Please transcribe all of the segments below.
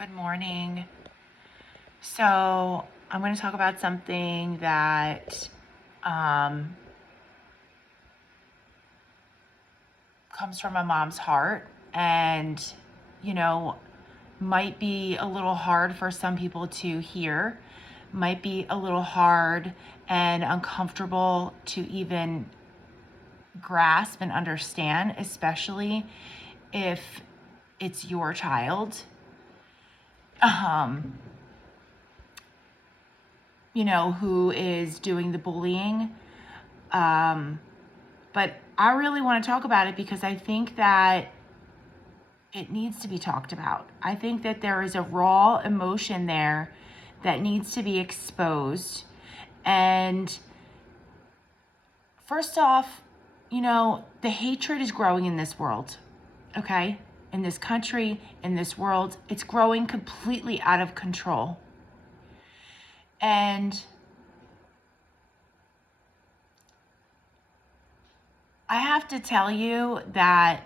Good morning. So, I'm going to talk about something that um, comes from a mom's heart and, you know, might be a little hard for some people to hear, might be a little hard and uncomfortable to even grasp and understand, especially if it's your child. Um, who is doing the bullying. But I really want to talk about it because I think that it needs to be talked about. I think that there is a raw emotion there that needs to be exposed. And first off, the hatred is growing in this world, okay? In this country, in this world, it's growing completely out of control. And I have to tell you that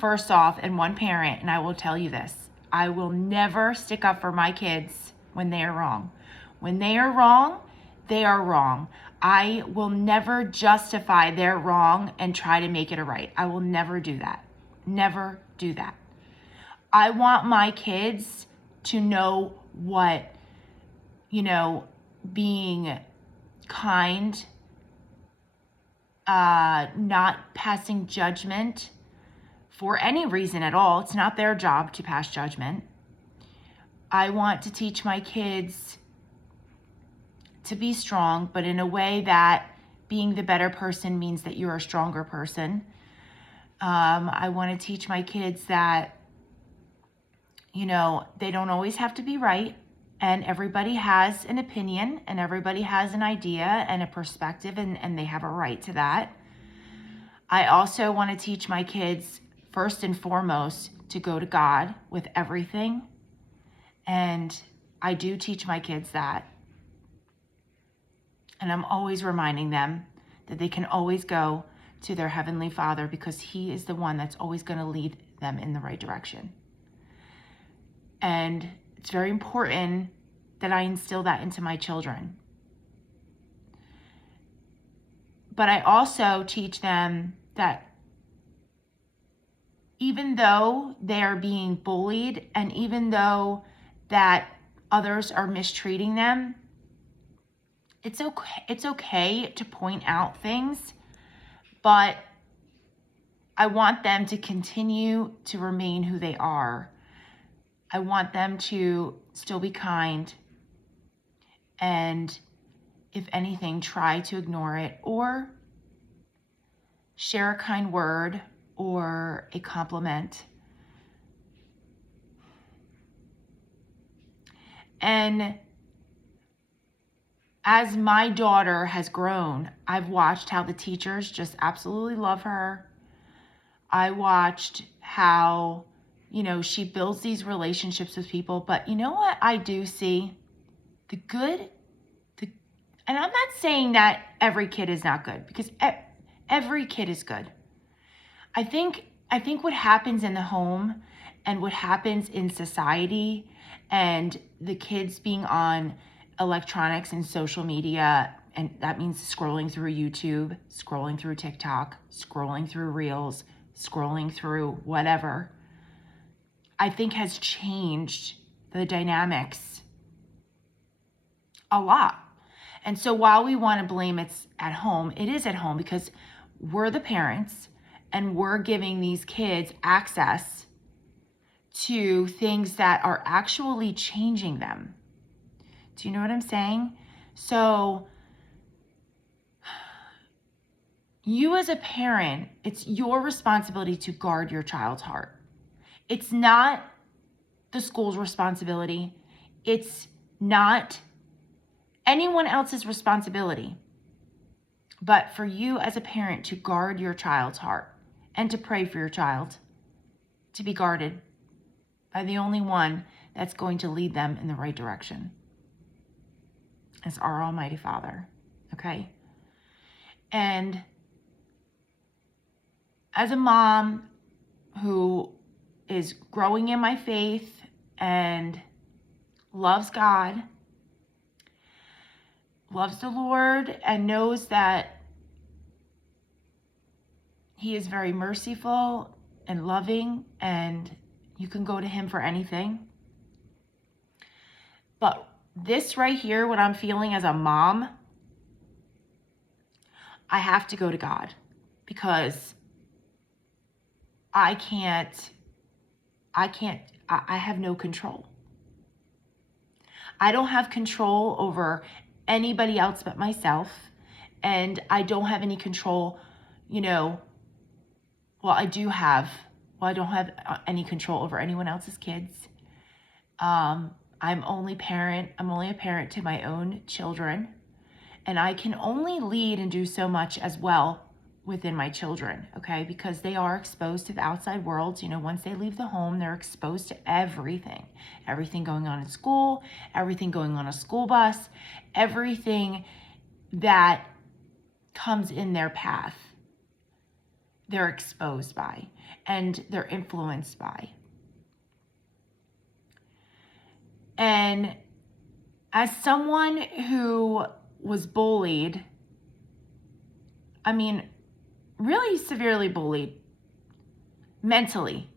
first off, am one parent, and I will tell you this, I will never stick up for my kids when they are wrong. When they are wrong, they are wrong. I will never justify their wrong and try to make it a right. I will never do that. Never do that. I want my kids to know what, being kind, not passing judgment for any reason at all. It's not their job to pass judgment. I want to teach my kids to be strong, but in a way that being the better person means that you're a stronger person. I want to teach my kids that, they don't always have to be right. And everybody has an opinion and everybody has an idea and a perspective, and they have a right to that. I also want to teach my kids, first and foremost, to go to God with everything. And I do teach my kids that. And I'm always reminding them that they can always go to their Heavenly Father because He is the one that's always going to lead them in the right direction. And it's very important that I instill that into my children. But I also teach them that even though they are being bullied and even though that others are mistreating them, it's okay to point out things, but I want them to continue to remain who they are. I want them to still be kind and, if anything, try to ignore it or share a kind word or a compliment. And as my daughter has grown, I've watched how the teachers just absolutely love her. I watched how, she builds these relationships with people. But you know what I do see? And I'm not saying that every kid is not good, because every kid is good. I think what happens in the home and what happens in society and the kids being on electronics and social media, and that means scrolling through YouTube, scrolling through TikTok, scrolling through Reels, scrolling through whatever, I think has changed the dynamics a lot. And so while we want to blame it's at home, it is at home because we're the parents and we're giving these kids access to things that are actually changing them. Do you know what I'm saying? So you as a parent, it's your responsibility to guard your child's heart. It's not the school's responsibility. It's not anyone else's responsibility. But for you as a parent to guard your child's heart and to pray for your child to be guarded by the only one that's going to lead them in the right direction. It's our Almighty Father, okay? And as a mom who is growing in my faith and loves God, loves the Lord, and knows that He is very merciful and loving, and you can go to Him for anything. But this right here, what I'm feeling as a mom, I have to go to God, because I have no control. I don't have control over anybody else but myself. And I don't have any control, I don't have any control over anyone else's kids. I'm only a parent to my own children. And I can only lead and do so much as well within my children, okay? Because they are exposed to the outside world. Once they leave the home, they're exposed to everything going on in school, everything going on a school bus, everything that comes in their path, they're exposed by and they're influenced by. And as someone who was bullied, really severely bullied, mentally,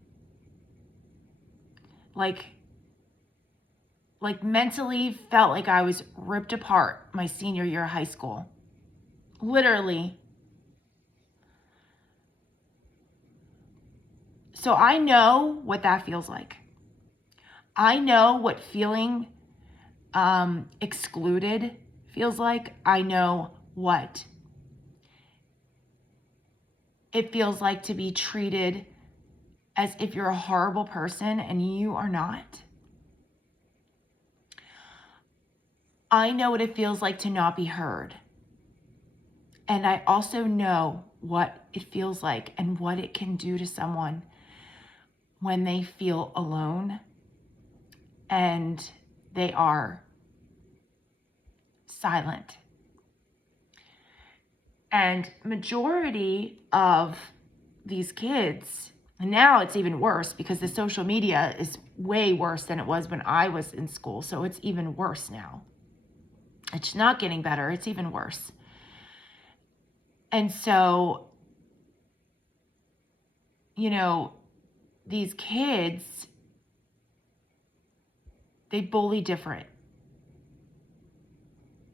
like mentally felt like I was ripped apart my senior year of high school, literally. So I know what that feels like. I know what feeling excluded feels like. I know what it feels like to be treated as if you're a horrible person and you are not. I know what it feels like to not be heard. And I also know what it feels like and what it can do to someone when they feel alone and they are silent. And majority of these kids, and now it's even worse because the social media is way worse than it was when I was in school. So it's even worse now. It's not getting better. It's even worse. And so, these kids, they bully different.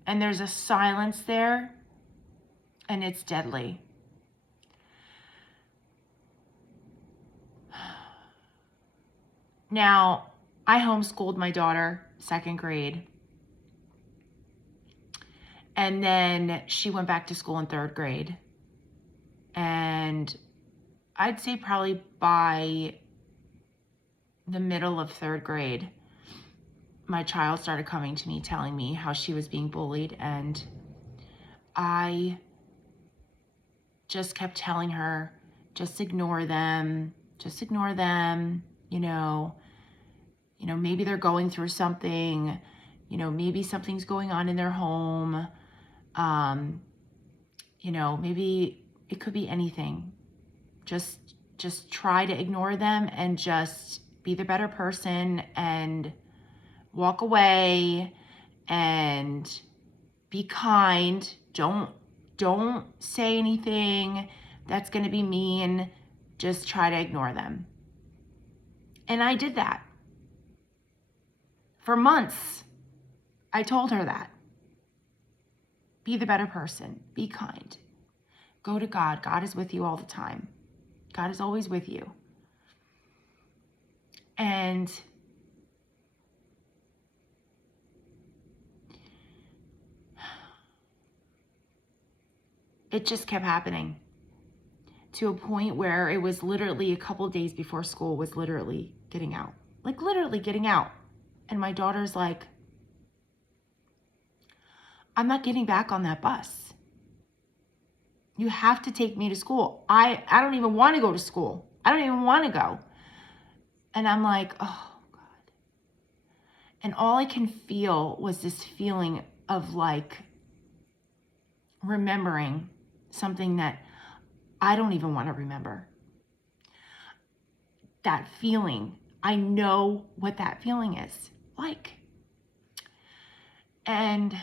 And there's a silence there, and it's deadly. Now, I homeschooled my daughter, 2nd grade. And then she went back to school in 3rd grade. And I'd say probably by the middle of 3rd grade, my child started coming to me telling me how she was being bullied. And I just kept telling her, just ignore them. Maybe they're going through something, maybe something's going on in their home. Maybe it could be anything. Just try to ignore them and just be the better person and walk away and be kind. Don't say anything that's going to be mean. Just try to ignore them. And I did that. For months, I told her that. Be the better person. Be kind. Go to God. God is with you all the time. God is always with you. And it just kept happening to a point where it was literally a couple days before school was literally getting out. Like literally getting out. And my daughter's like, I'm not getting back on that bus. You have to take me to school. I don't even want to go to school. I don't even want to go. And I'm like, oh God. And all I can feel was this feeling of like remembering something that I don't even want to remember. That feeling I know what that feeling is like. And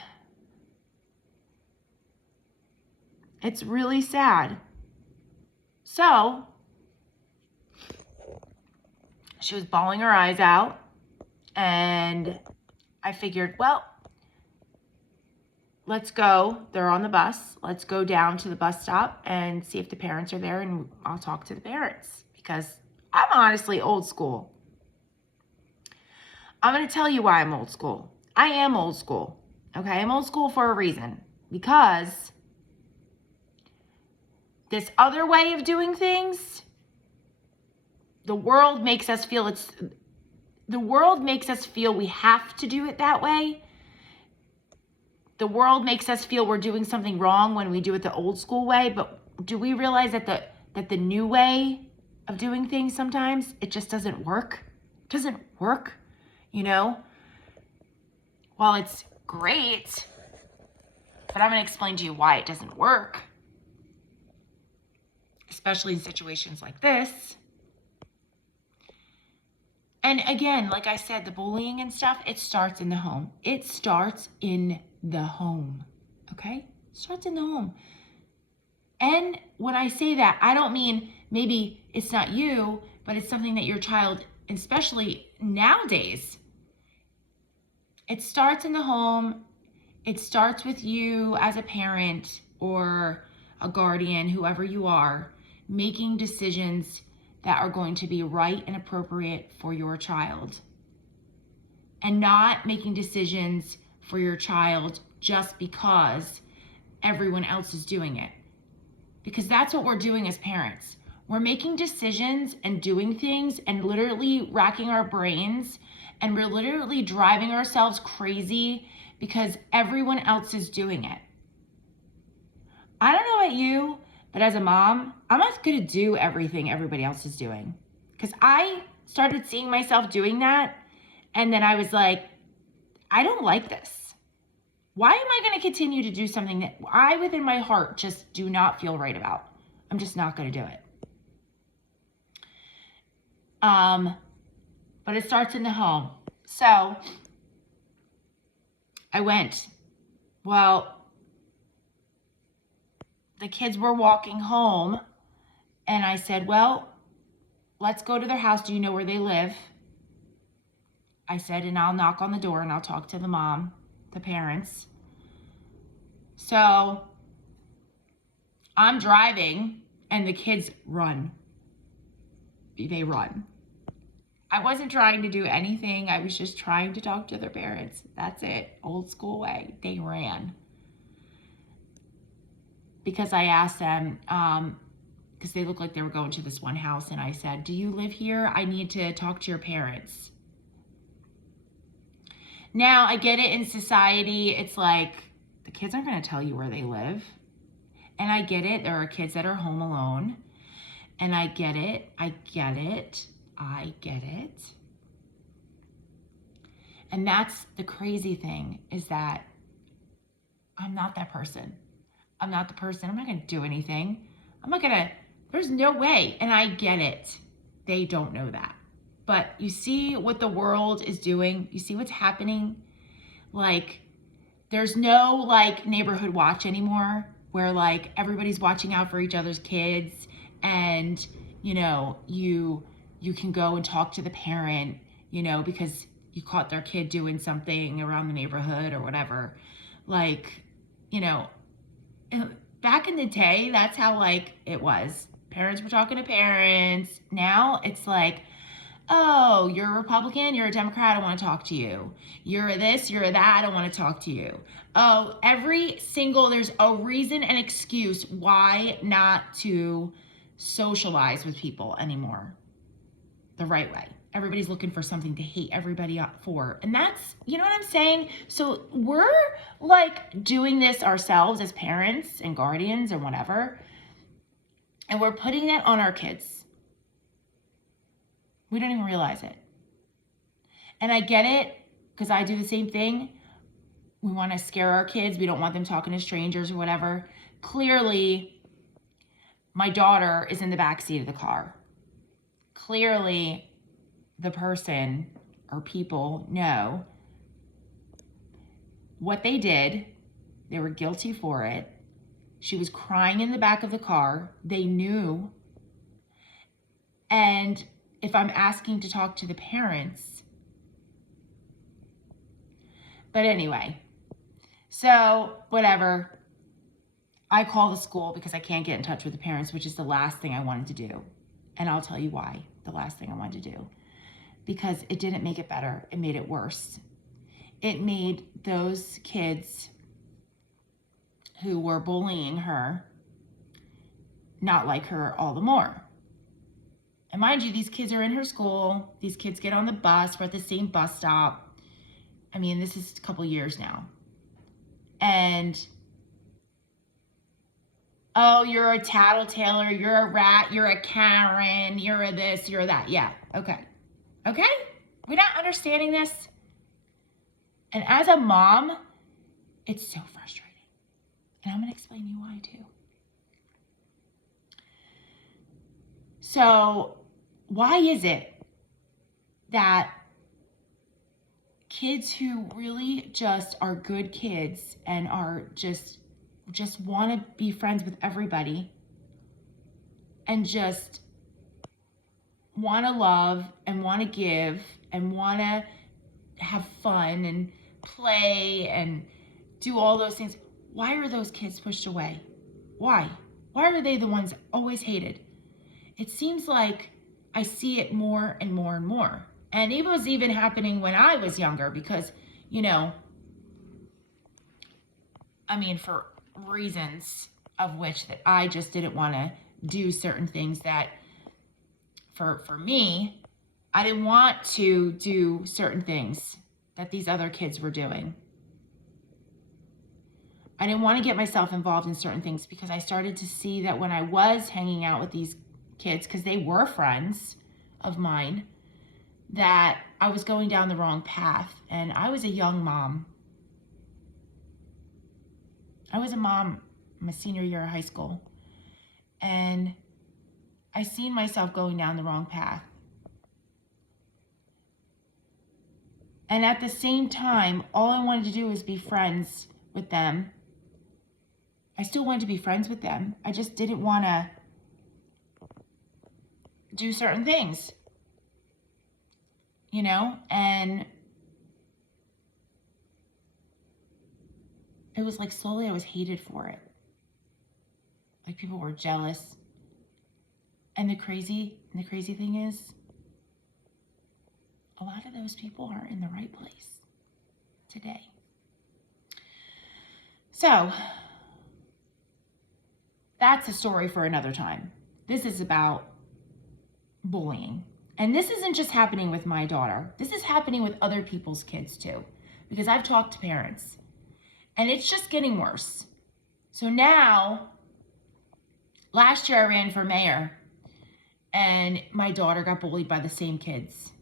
it's really sad. So she was bawling her eyes out, and I figured, well, let's go. They're on the bus. Let's go down to the bus stop and see if the parents are there, and I'll talk to the parents, because I'm honestly old school. I'm going to tell you why I'm old school. I am old school. Okay, I'm old school for a reason, because this other way of doing things, the world makes us feel we have to do it that way. The world makes us feel we're doing something wrong when we do it the old school way, but do we realize that the new way of doing things, sometimes it just doesn't work? It doesn't work, you know? Well, it's great, but I'm going to explain to you why it doesn't work, especially in situations like this. And again, like I said, the bullying and stuff, it starts in the home. It starts in the home, okay? It starts in the home. And when I say that, I don't mean maybe it's not you, but it's something that your child, especially nowadays, it starts in the home. It starts with you as a parent or a guardian, whoever you are, making decisions that are going to be right and appropriate for your child, and not making decisions for your child just because everyone else is doing it. Because that's what we're doing as parents. We're making decisions and doing things and literally racking our brains, and we're literally driving ourselves crazy because everyone else is doing it. I don't know about you, but as a mom, I'm not going to do everything everybody else is doing, because I started seeing myself doing that, and then I was like, I don't like this. Why am I going to continue to do something that I, within my heart, just do not feel right about? I'm just not going to do it. But it starts in the home. So I went. Well, the kids were walking home, and I said, well, let's go to their house. Do you know where they live? I said, and I'll knock on the door and I'll talk to the mom, the parents. So I'm driving and the kids run. They run. I wasn't trying to do anything. I was just trying to talk to their parents. That's it. Old school way. They ran. Because I asked them, because they looked like they were going to this one house, and I said, do you live here? I need to talk to your parents. Now, I get it, in society, it's like, the kids aren't going to tell you where they live. And I get it. There are kids that are home alone. And I get it. I get it. And that's the crazy thing, is that I'm not that person. I'm not the person. I'm not going to do anything. There's no way. And I get it. They don't know that. But you see what the world is doing. You see what's happening. Like, there's no like neighborhood watch anymore, where like everybody's watching out for each other's kids, and you know, you can go and talk to the parent, you know, because you caught their kid doing something around the neighborhood or whatever. Like, you know, back in the day, that's how like it was. Parents were talking to parents. Now it's like, oh, you're a Republican, you're a Democrat, I don't want to talk to you. You're this, you're that, I don't want to talk to you. Oh, there's a reason and excuse why not to socialize with people anymore the right way. Everybody's looking for something to hate everybody up for. And that's, you know what I'm saying? So we're like doing this ourselves as parents and guardians and whatever. And we're putting that on our kids. We don't even realize it. And I get it, because I do the same thing. We want to scare our kids. We don't want them talking to strangers or whatever. Clearly, my daughter is in the back seat of the car. Clearly, the person or people know what they did. They were guilty for it. She was crying in the back of the car. They knew. And if I'm asking to talk to the parents, but anyway, so whatever. I call the school because I can't get in touch with the parents, which is the last thing I wanted to do. And I'll tell you why, the last thing I wanted to do. Because it didn't make it better, it made it worse. It made those kids who were bullying her not like her all the more. And mind you, these kids are in her school. These kids get on the bus. We're at the same bus stop. I mean, this is a couple years now. And, oh, you're a tattletale, you're a rat, you're a Karen, you're a this, you're a that. Yeah, okay. Okay? We're not understanding this. And as a mom, it's so frustrating. And I'm going to explain to you why too. So, why is it that kids who really just are good kids and are just want to be friends with everybody and just want to love and want to give and want to have fun and play and do all those things, why are those kids pushed away? Why? Why are they the ones always hated? It seems like I see it more and more and more. And it was even happening when I was younger because, you know, I mean, for reasons of which that I just didn't want to do certain things that for me, I didn't want to do certain things that these other kids were doing. I didn't want to get myself involved in certain things because I started to see that when I was hanging out with these kids, because they were friends of mine, that I was going down the wrong path. And I was a young mom. I was a mom my senior year of high school. And I seen myself going down the wrong path. And at the same time, all I wanted to do was be friends with them. I still wanted to be friends with them. I just didn't want to do certain things, you know? And it was like slowly I was hated for it. Like people were jealous. And the crazy thing is, a lot of those people aren't in the right place today. So, that's a story for another time. This is about bullying. And this isn't just happening with my daughter. This is happening with other people's kids too. Because I've talked to parents. And it's just getting worse. So now, last year I ran for mayor. And my daughter got bullied by the same kids.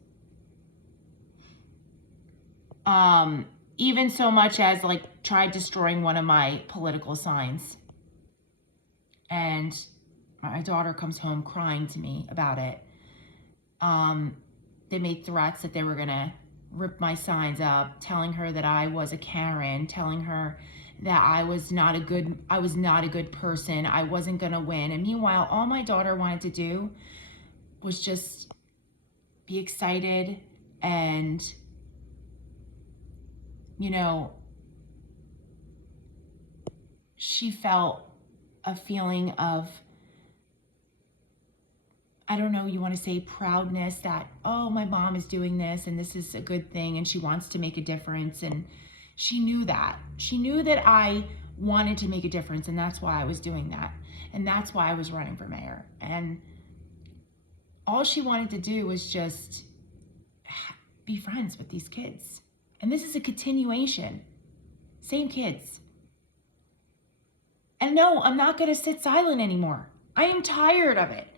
Even so much as like tried destroying one of my political signs. And my daughter comes home crying to me about it. They made threats that they were gonna rip my signs up, telling her that I was a Karen, telling her that I was not a good person, I wasn't gonna win. And meanwhile, all my daughter wanted to do was just be excited and, you know, she felt a feeling of, I don't know, you want to say proudness that, oh, my mom is doing this and this is a good thing and she wants to make a difference. And she knew that. She knew that I wanted to make a difference and that's why I was doing that. And that's why I was running for mayor. And all she wanted to do was just be friends with these kids. And this is a continuation. Same kids. And no, I'm not going to sit silent anymore. I am tired of it.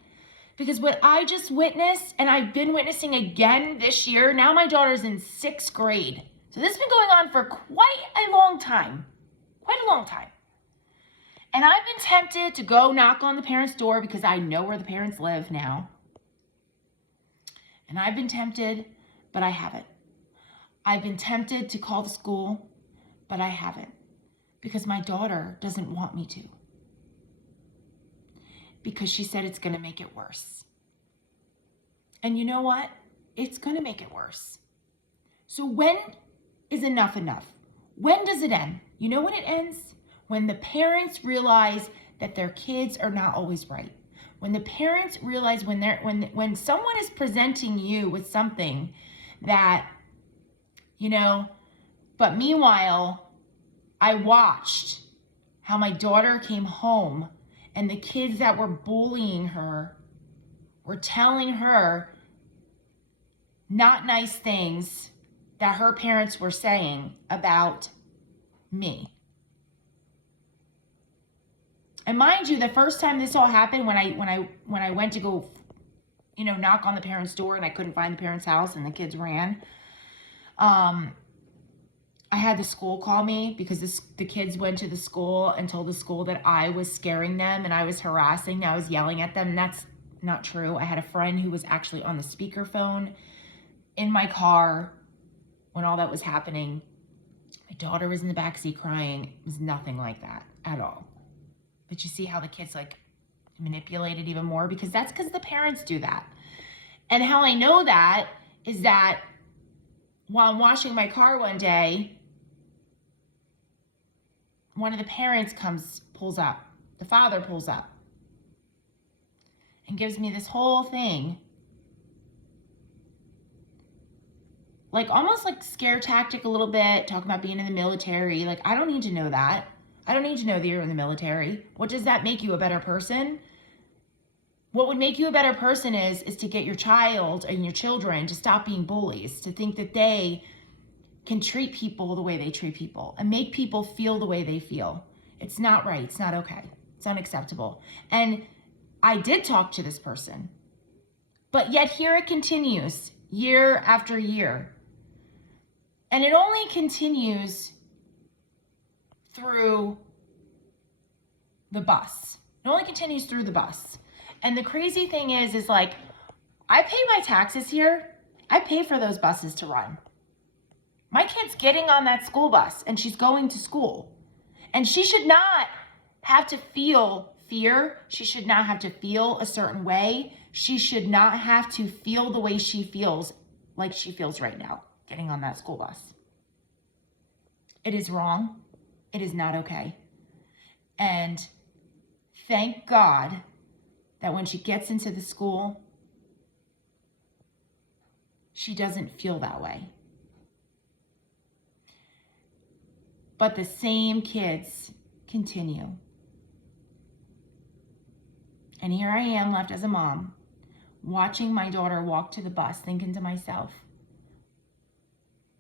Because what I just witnessed, and I've been witnessing again this year, now my daughter's in 6th grade. So this has been going on for quite a long time. Quite a long time. And I've been tempted to go knock on the parents' door because I know where the parents live now. And I've been tempted, but I haven't. I've been tempted to call the school, but I haven't, because my daughter doesn't want me to. Because she said it's going to make it worse. And you know what? It's going to make it worse. So when is enough enough? When does it end? You know when it ends? When the parents realize that their kids are not always right. When the parents realize when someone is presenting you with something that, but meanwhile, I watched how my daughter came home and the kids that were bullying her were telling her not nice things that her parents were saying about me. And mind you, the first time this all happened, when I went to go, knock on the parents' door and I couldn't find the parents' house and the kids ran, I had the school call me because the kids went to the school and told the school that I was scaring them and I was harassing, I was yelling at them. And that's not true. I had a friend who was actually on the speakerphone in my car when all that was happening. My daughter was in the backseat crying. It was nothing like that at all. But you see how the kids manipulate it even more, because the parents do that. And how I know that is that while I'm washing my car one day, one of the parents pulls up. The father pulls up and gives me this whole thing, almost like scare tactic a little bit, talking about being in the military. I don't need to know that. I don't need to know that you're in the military. What does that make you a better person? What would make you a better person is to get your child and your children to stop being bullies, to think that they can treat people the way they treat people and make people feel the way they feel. It's not right. It's not okay. It's unacceptable. And I did talk to this person, but yet here it continues year after year. And it only continues through the bus. It only continues through the bus. And the crazy thing is I pay my taxes here. I pay for those buses to run. My kid's getting on that school bus and she's going to school. And she should not have to feel fear. She should not have to feel a certain way. She should not have to feel the way she feels, like she feels right now, getting on that school bus. It is wrong. It is not okay. And thank God that when she gets into the school, she doesn't feel that way. But the same kids continue. And here I am left as a mom, watching my daughter walk to the bus, thinking to myself,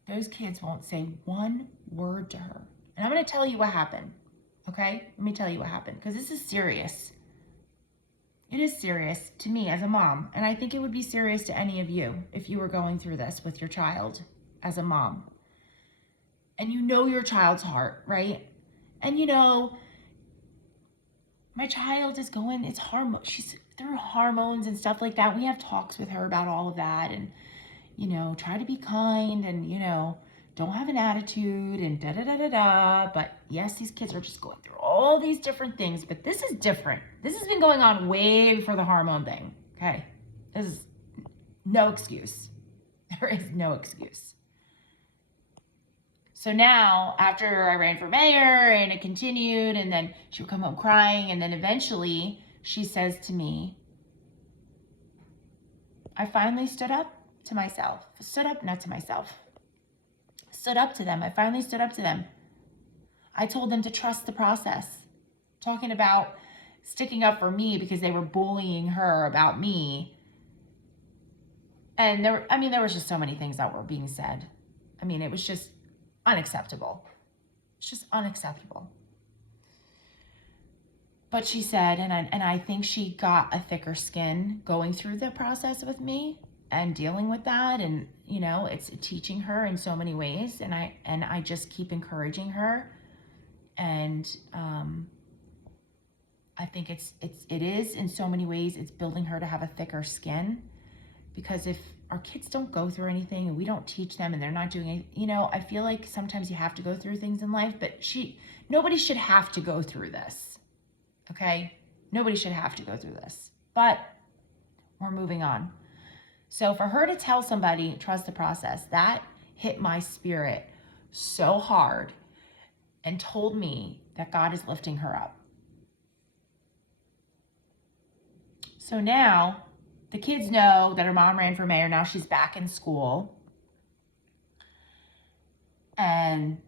those kids won't say one word to her. And I'm going to tell you what happened, okay? Let me tell you what happened, because this is serious. It is serious to me as a mom, and I think it would be serious to any of you if you were going through this with your child as a mom. And you know your child's heart, right? And my child is she's through hormones and stuff like that. We have talks with her about all of that, and try to be kind, and don't have an attitude, and da-da-da-da-da. But yes, these kids are just going through all these different things, but this is different. This has been going on way before the hormone thing, okay? This is no excuse. There is no excuse. So now, after I ran for mayor, and it continued, and then she would come home crying, and then eventually she says to me, I finally stood up to myself. Stood up to them. I finally stood up to them. I told them to trust the process. Talking about sticking up for me because they were bullying her about me. And there was just so many things that were being said. It was just unacceptable. It's just unacceptable. But she said, and I think she got a thicker skin going through the process with me and dealing with that, and it's teaching her in so many ways, and I just keep encouraging her, and I think it is in so many ways, it's building her to have a thicker skin, because our kids don't go through anything and we don't teach them and they're not doing anything. You know, I feel like sometimes you have to go through things in life, but nobody should have to go through this. Okay? Nobody should have to go through this. But we're moving on. So for her to tell somebody, trust the process, that hit my spirit so hard and told me that God is lifting her up. So now the kids know that her mom ran for mayor. Now she's back in school. And,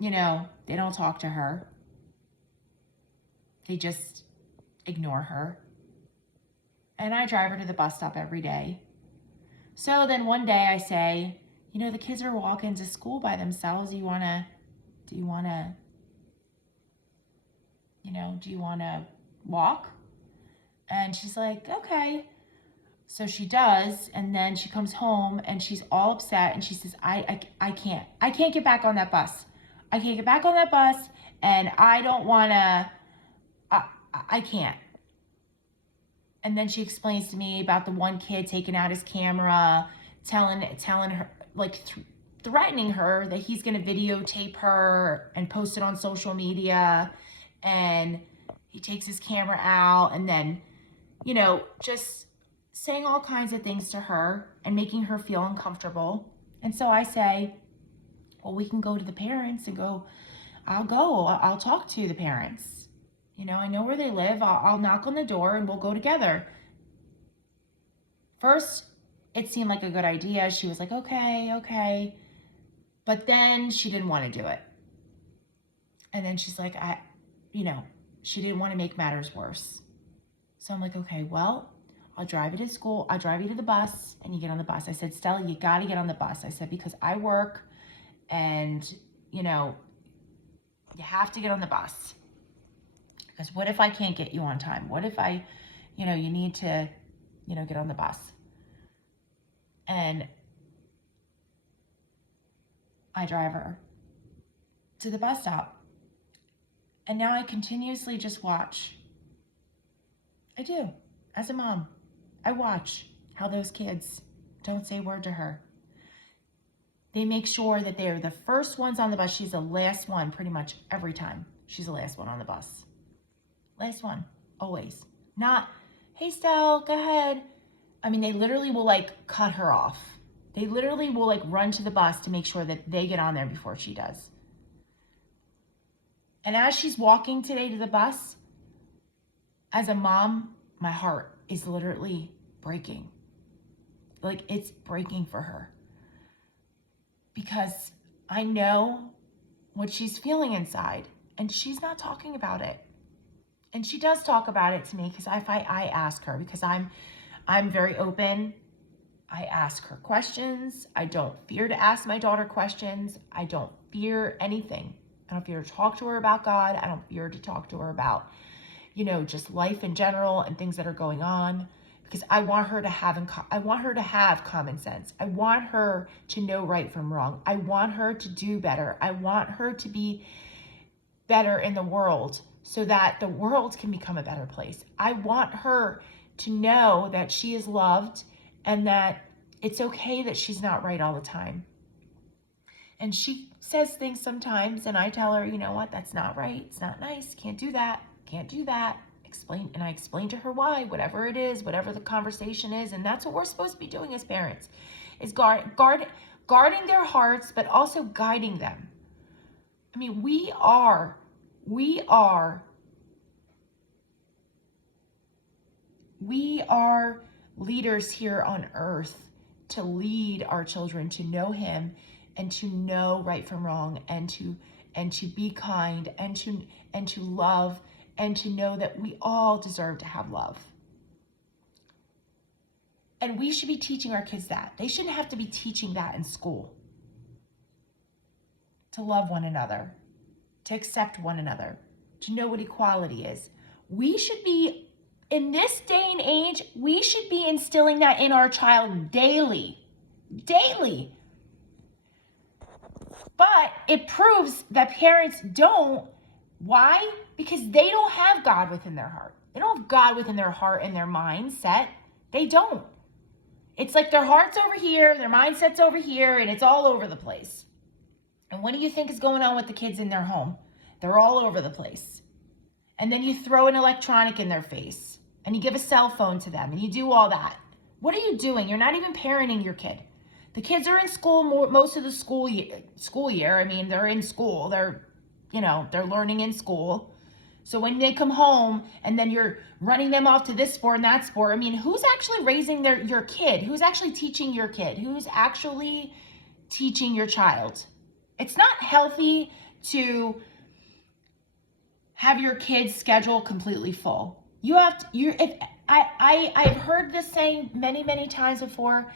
you know, they don't talk to her. They just ignore her. And I drive her to the bus stop every day. So then one day I say, you know, the kids are walking to school by themselves. Do you want to walk? And she's like, okay. So she does. And then she comes home and she's all upset. And she says, I can't get back on that bus. I can't get back on that bus. And I don't want to, I can't. And then she explains to me about the one kid taking out his camera, telling her, like threatening her that he's going to videotape her and post it on social media. And he takes his camera out and then, you know, just saying all kinds of things to her and making her feel uncomfortable. And so I say, well, we can go to the parents and I'll talk to the parents. You know, I know where they live. I'll knock on the door and we'll go together. First, it seemed like a good idea. She was like, okay. But then she didn't want to do it. And then she's like, she didn't want to make matters worse. So I'm like, okay, well, I'll drive you to school. I'll drive you to the bus and you get on the bus. I said, Stella, you got to get on the bus. I said, because I work and, you know, you have to get on the bus. Because what if I can't get you on time? What if you need to, get on the bus? And I drive her to the bus stop. And now I continuously just watch. I do. As a mom, I watch how those kids don't say a word to her. They make sure that they're the first ones on the bus. She's the last one pretty much every time. She's the last one on the bus. Last one, always. Not, hey, Stell, go ahead. I mean, they literally will cut her off. They literally will run to the bus to make sure that they get on there before she does. And as she's walking today to the bus, as a mom, my heart is literally breaking. It's breaking for her. Because I know what she's feeling inside, and she's not talking about it. And she does talk about it to me because I ask her, because I'm very open. I ask her questions. I don't fear to ask my daughter questions. I don't fear anything. I don't fear to talk to her about God. I don't fear to talk to her about, just life in general and things that are going on, because I want her to have common sense. I want her to know right from wrong. I want her to do better. I want her to be better in the world so that the world can become a better place. I want her to know that she is loved and that it's okay that she's not right all the time. And she says things sometimes and I tell her, you know what, that's not right. It's not nice. Can't do that. And I explain to her why, whatever it is, whatever the conversation is. And that's what we're supposed to be doing as parents, is guarding their hearts, but also guiding them. I mean, we are leaders here on earth to lead our children to know him and to know right from wrong and to be kind and to love and to know that we all deserve to have love. And we should be teaching our kids that. They shouldn't have to be teaching that in school. To love one another, to accept one another, to know what equality is. We should be, in this day and age, we should be instilling that in our child daily. But it proves that parents don't. Why? Because they don't have God within their heart. They don't have God within their heart and their mindset. They don't. It's like their heart's over here, their mindset's over here, and it's all over the place. And what do you think is going on with the kids in their home? They're all over the place. And then you throw an electronic in their face and you give a cell phone to them and you do all that. What are you doing? You're not even parenting your kid. The kids are in school most of the school year. I mean, they're in school. They're learning in school. So when they come home and then you're running them off to this sport and that sport, I mean, who's actually raising your kid? Who's actually teaching your kid? Who's actually teaching your child? It's not healthy to have your kid's schedule completely full. I've heard this saying many, many times before.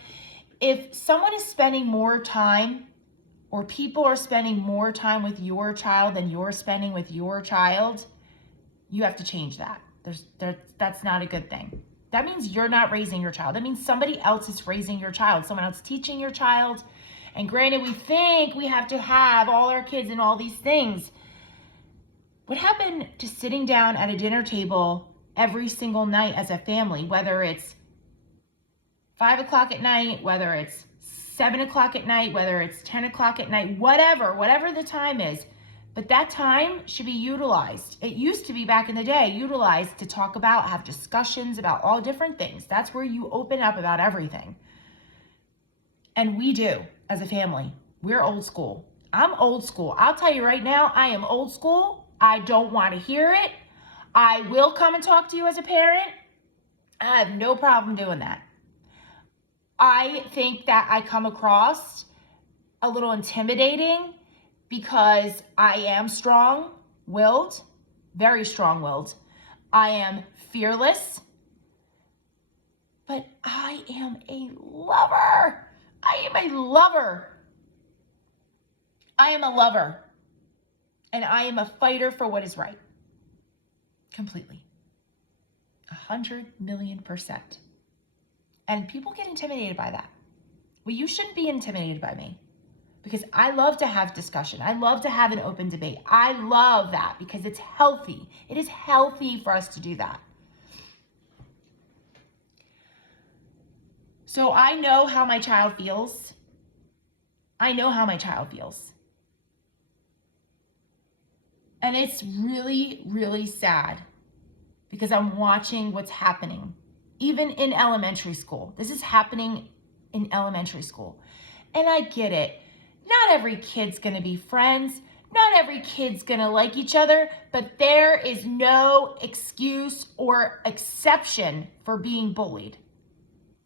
If someone is spending more time, or people are spending more time with your child than you're spending with your child, you have to change that. That's not a good thing. That means you're not raising your child. That means somebody else is raising your child. Someone else teaching your child. And granted, we think we have to have all our kids and all these things. What happened to sitting down at a dinner table every single night as a family, whether it's 5 o'clock at night, whether it's 7 o'clock at night, whether it's 10 o'clock at night, whatever the time is. But that time should be utilized. It used to be back in the day, utilized to talk about, have discussions about all different things. That's where you open up about everything. And we do as a family. We're old school. I'm old school. I'll tell you right now, I am old school. I don't want to hear it. I will come and talk to you as a parent. I have no problem doing that. I think that I come across a little intimidating because I am strong-willed, very strong-willed. I am fearless, but I am a lover. I am a lover. I am a lover, and I am a fighter for what is right. Completely. 100,000,000%. And people get intimidated by that. Well, you shouldn't be intimidated by me because I love to have discussion. I love to have an open debate. I love that because it's healthy. It is healthy for us to do that. So I know how my child feels. I know how my child feels. And it's really, really sad because I'm watching what's happening, even in elementary school. This is happening in elementary school. And I get it. Not every kid's gonna be friends. Not every kid's gonna like each other, but there is no excuse or exception for being bullied.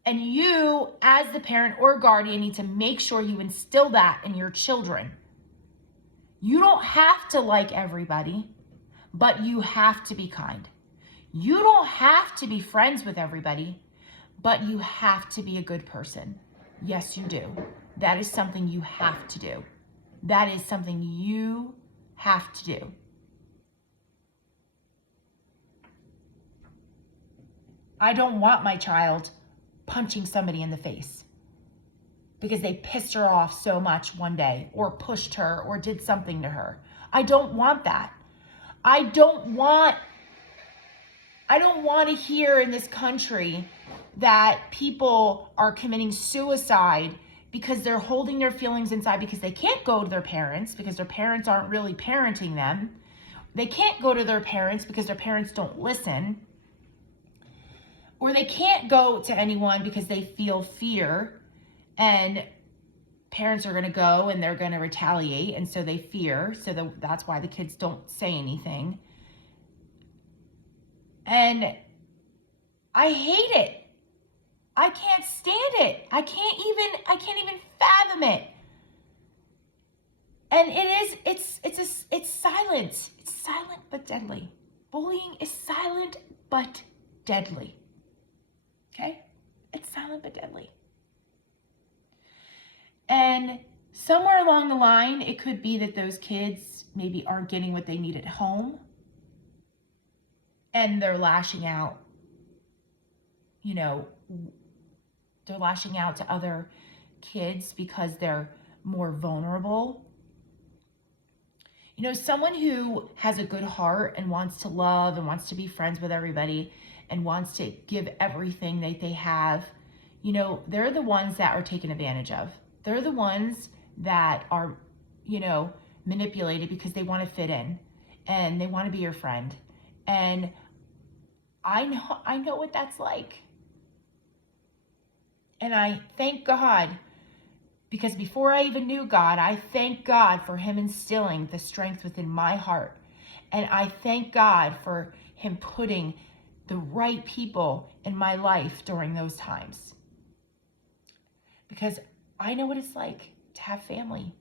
And you, as the parent or guardian, need to make sure you instill that in your children. You don't have to like everybody, but you have to be kind. You don't have to be friends with everybody, but you have to be a good person. Yes, you do. That is something you have to do. That is something you have to do. I don't want my child punching somebody in the face because they pissed her off so much one day or pushed her or did something to her. I don't want that. I don't want to hear in this country that people are committing suicide because they're holding their feelings inside because they can't go to their parents because their parents aren't really parenting them. They can't go to their parents because their parents don't listen. Or they can't go to anyone because they feel fear and parents are going to go and they're going to retaliate. And so they fear. So that's why the kids don't say anything. And I hate it. I can't stand it. I can't even fathom it. And it's silent. It's silent but deadly. Bullying is silent but deadly. Okay? It's silent but deadly. And somewhere along the line, it could be that those kids maybe aren't getting what they need at home. And they're lashing out. They're lashing out to other kids because they're more vulnerable. Someone who has a good heart and wants to love and wants to be friends with everybody and wants to give everything that they have, you know, they're the ones that are taken advantage of. They're the ones that are, you know, manipulated because they want to fit in and they want to be your friend. And I know what that's like. And I thank God, because before I even knew God, I thank God for him instilling the strength within my heart. And I thank God for him putting the right people in my life during those times. Because I know what it's like to have family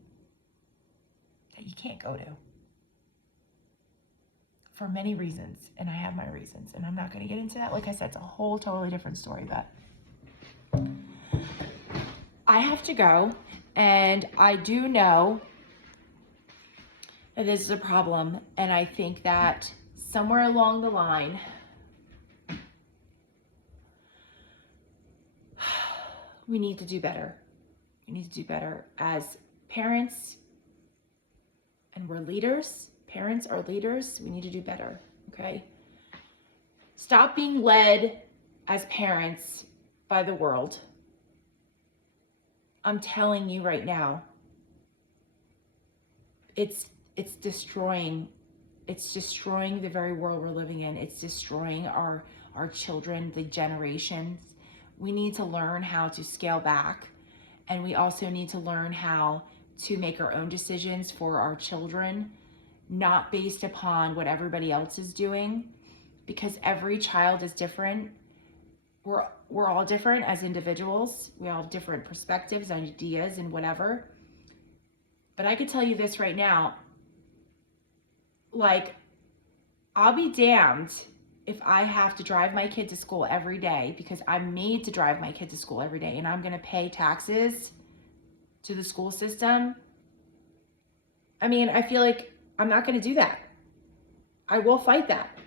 that you can't go to for many reasons. And I have my reasons. And I'm not going to get into that. Like I said, it's a whole totally different story. But I have to go. And I do know that this is a problem. And I think that somewhere along the line, we need to do better. We need to do better as parents, and we're leaders. Parents are leaders. We need to do better, okay? Stop being led as parents by the world. I'm telling you right now, it's destroying the very world we're living in. It's destroying our children, the generations. We need to learn how to scale back, and we also need to learn how to make our own decisions for our children, not based upon what everybody else is doing, because every child is different. We're all different as individuals. We all have different perspectives, ideas, and whatever. But I could tell you this right now, like, I'll be damned if I have to drive my kid to school every day, because I'm made to drive my kid to school every day, and I'm going to pay taxes to the school system. I mean, I feel like I'm not going to do that. I will fight that.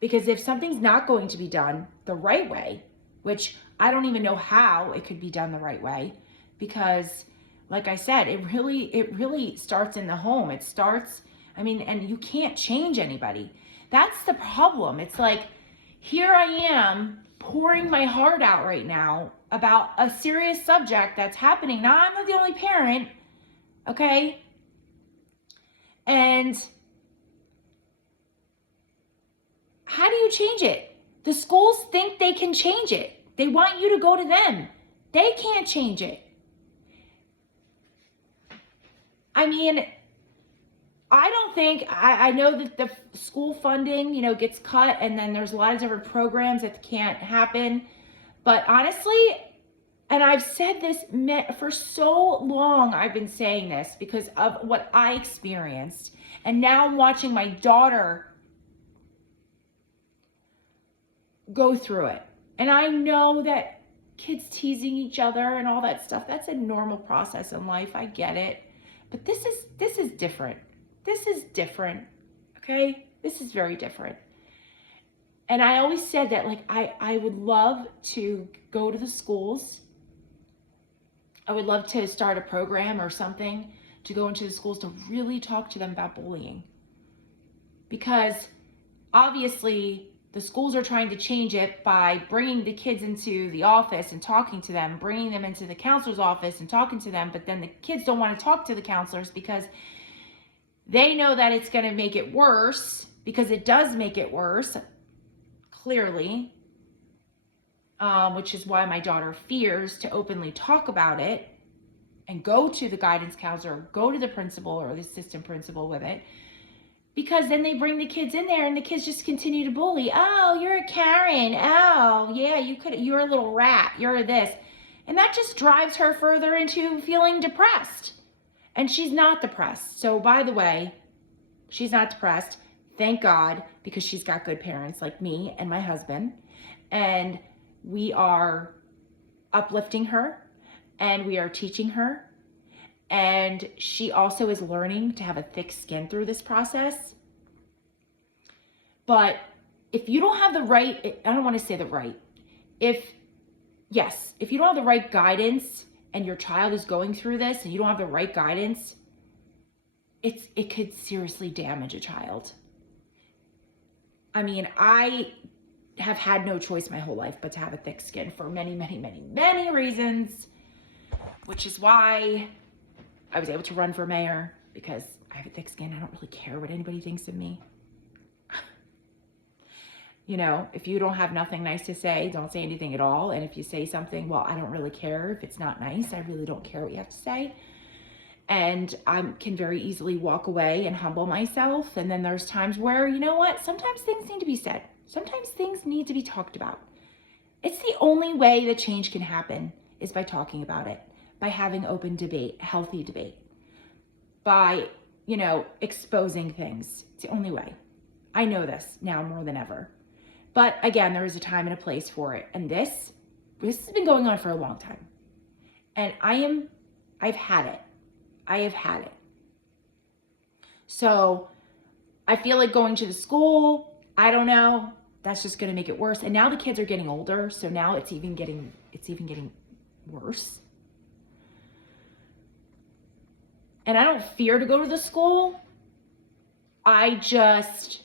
Because if something's not going to be done the right way, which I don't even know how it could be done the right way, because like I said, it really starts in the home. It starts, I mean, and you can't change anybody. That's the problem. It's like, here I am pouring my heart out right now about a serious subject that's happening. Now, I'm not the only parent, okay? And how do you change it? The schools think they can change it. They want you to go to them. They can't change it. I mean, I don't think, I know that the school funding, you know, gets cut, and then there's a lot of different programs that can't happen. But honestly, and I've said this for so long, I've been saying this because of what I experienced. And now I'm watching my daughter go through it. And I know that kids teasing each other and all that stuff, that's a normal process in life. I get it. But this is different. This is different, okay? This is very different. And I always said that, like, I would love to go to the schools. I would love to start a program or something to go into the schools to really talk to them about bullying. Because obviously the schools are trying to change it by bringing the kids into the office and talking to them, bringing them into the counselor's office and talking to them. But then the kids don't want to talk to the counselors because they know that it's going to make it worse, because it does make it worse, clearly, which is why my daughter fears to openly talk about it and go to the guidance counselor, go to the principal or the assistant principal with it, because then they bring the kids in there and the kids just continue to bully. Oh, you're a Karen. Oh, yeah, you're a little rat. You're this. And that just drives her further into feeling depressed. And she's not depressed. So by the way, she's not depressed. Thank God, because she's got good parents like me and my husband. And we are uplifting her and we are teaching her. And she also is learning to have a thick skin through this process. But if you don't have the right, I don't want to say the right, if you don't have the right guidance and your child is going through this and you don't have the right guidance, it could seriously damage a child. I mean, I have had no choice my whole life but to have a thick skin for many, many, many, many reasons, which is why I was able to run for mayor, because I have a thick skin. I don't really care what anybody thinks of me. You know, if you don't have nothing nice to say, don't say anything at all. And if you say something, well, I don't really care if it's not nice. I really don't care what you have to say. And I can very easily walk away and humble myself. And then there's times where, you know what, sometimes things need to be said. Sometimes things need to be talked about. It's the only way that change can happen, is by talking about it, by having open debate, healthy debate, by, you know, exposing things. It's the only way. I know this now more than ever. But again, there is a time and a place for it. And this has been going on for a long time. And I've had it. I have had it. So I feel like going to the school, I don't know, that's just going to make it worse. And now the kids are getting older, so now it's even getting worse. And I don't fear to go to the school. I just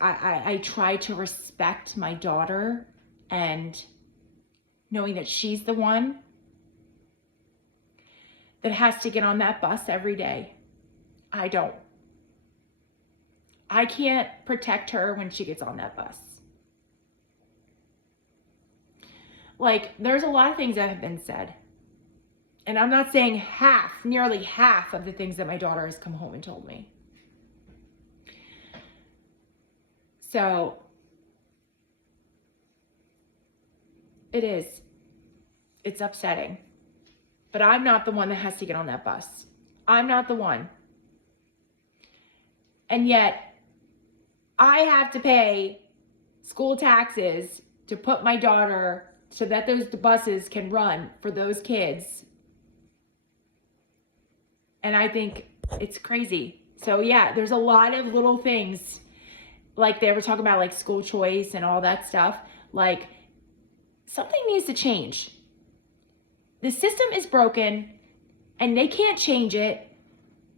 I try to respect my daughter, and knowing that she's the one that has to get on that bus every day. I can't protect her when she gets on that bus. Like, there's a lot of things that have been said. And I'm not saying nearly half of the things that my daughter has come home and told me. So it's upsetting. But I'm not the one that has to get on that bus. I'm not the one. And yet, I have to pay school taxes to put my daughter so that those buses can run for those kids. And I think it's crazy. So yeah, there's a lot of little things, like they were talking about, like school choice and all that stuff. Like, something needs to change. The system is broken and they can't change it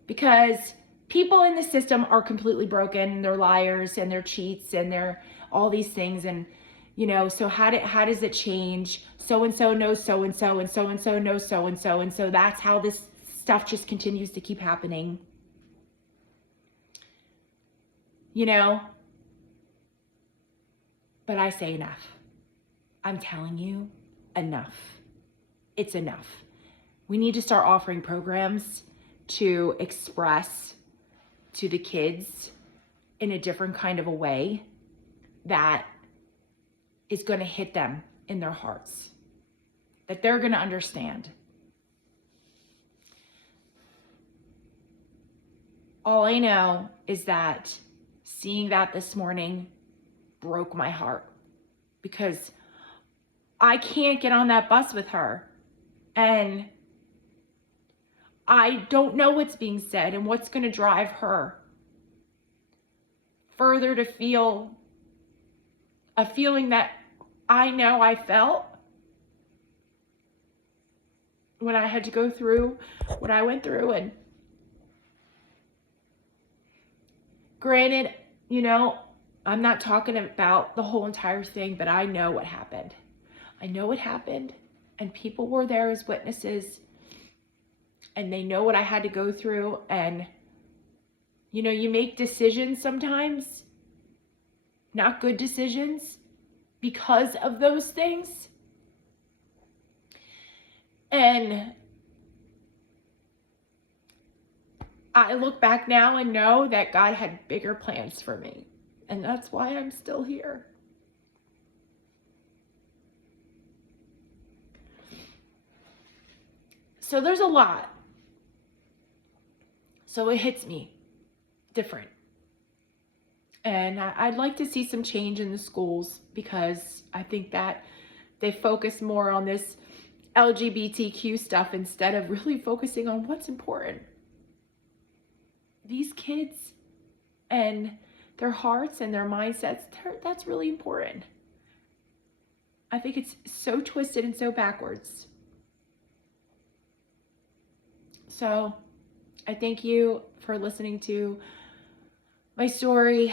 because people in the system are completely broken. They're liars and they're cheats and they're all these things. And, you know, so how does it change? So-and-so knows so-and-so and so-and-so knows so-and-so. And so that's how this stuff just continues to keep happening. You know? But I say enough. I'm telling you, enough. It's enough. We need to start offering programs to express to the kids in a different kind of a way that is going to hit them in their hearts, that they're going to understand. All I know is that seeing that this morning broke my heart, because I can't get on that bus with her. And I don't know what's being said and what's going to drive her further to feel a feeling that I know I felt when I had to go through what I went through. And granted, you know, I'm not talking about the whole entire thing, but I know what happened. I know what happened, and people were there as witnesses, and they know what I had to go through. And, you know, you make decisions sometimes, not good decisions, because of those things. And I look back now and know that God had bigger plans for me. And that's why I'm still here. So there's a lot. So it hits me different. And I'd like to see some change in the schools, because I think that they focus more on this LGBTQ stuff instead of really focusing on what's important. These kids and their hearts and their mindsets, that's really important. I think it's so twisted and so backwards. So I thank you for listening to my story.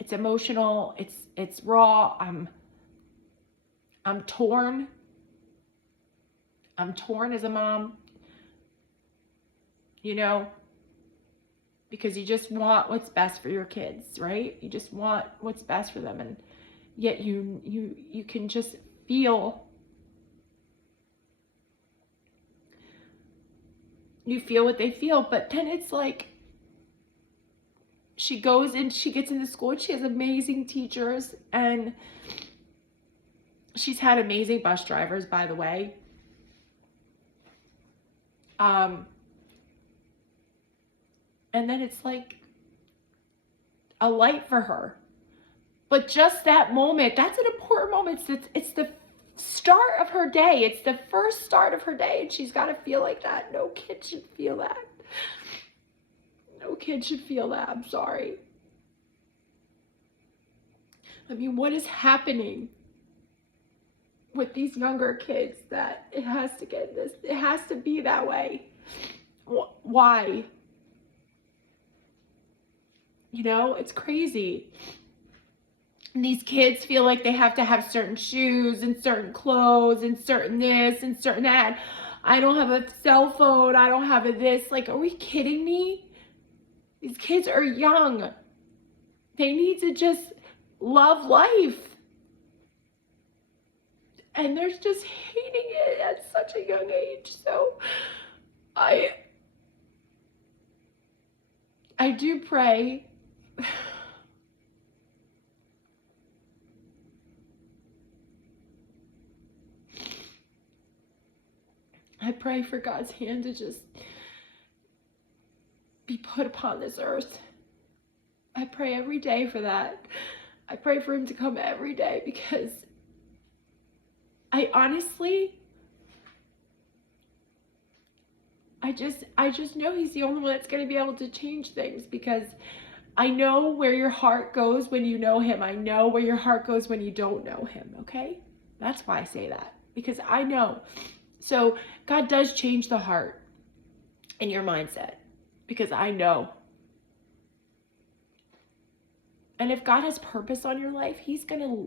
It's It's emotional. It's raw. I'm torn. I'm torn as a mom, you know, because you just want what's best for your kids, right? You just want what's best for them, and yet you can just feel, you feel what they feel. But then it's like, she goes and she gets into school and she has amazing teachers, and she's had amazing bus drivers, by the way. And then it's like a light for her. But just that moment, that's an important moment. It's the start of her day. It's the first start of her day, and she's got to feel like that. No kid should feel that. No kid should feel that. I'm sorry. I mean, what is happening with these younger kids that it has to get this? It has to be that way. Why? You know, it's crazy. And these kids feel like they have to have certain shoes and certain clothes and certain this and certain that. I don't have a cell phone. I don't have a this. Like, are we kidding me? These kids are young. They need to just love life. And they're just hating it at such a young age. So I do pray I pray for God's hand to just be put upon this earth. I pray every day for that. I pray for him to come every day, because I honestly, I just know he's the only one that's going to be able to change things, because I know where your heart goes when you know him. I know where your heart goes when you don't know him, okay? That's why I say that, because I know. So God does change the heart and your mindset, because I know. And if God has purpose on your life, he's gonna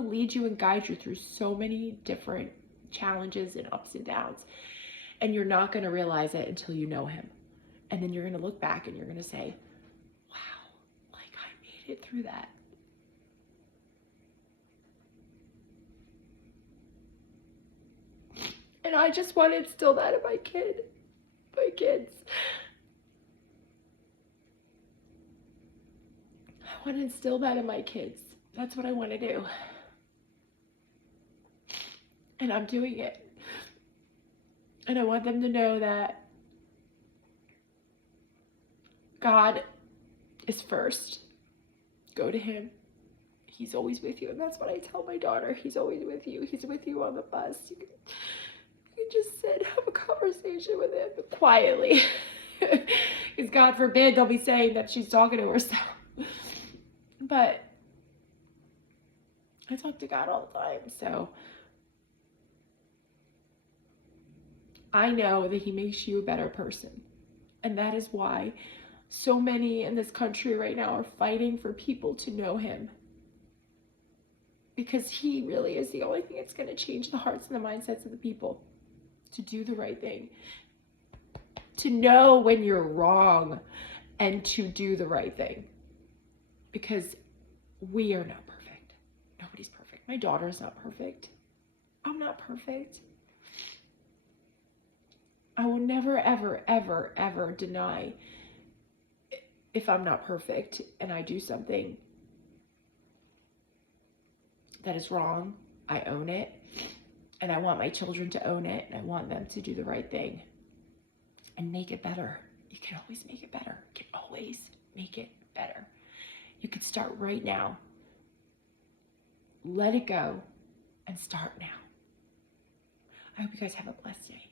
lead you and guide you through so many different challenges and ups and downs. And you're not gonna realize it until you know him. And then you're gonna look back and you're gonna say, wow, like I made it through that. And I just want to instill that in my kids. I want to instill that in my kids. That's what I want to do. And I'm doing it. And I want them to know that God is first. Go to him. He's always with you. And that's what I tell my daughter. He's always with you. He's with you on the bus. You can just sit and have a conversation with him quietly. Because God forbid they'll be saying that she's talking to herself. But I talk to God all the time. So I know that he makes you a better person. And that is why so many in this country right now are fighting for people to know him. Because he really is the only thing that's going to change the hearts and the mindsets of the people to do the right thing. To know when you're wrong and to do the right thing. Because we are not perfect. Nobody's perfect. My daughter's not perfect. I'm not perfect. I will never, ever, ever, ever deny if I'm not perfect and I do something that is wrong. I own it. And I want my children to own it. And I want them to do the right thing and make it better. You can always make it better. You can always make it better. You could start right now. Let it go and start now. I hope you guys have a blessed day.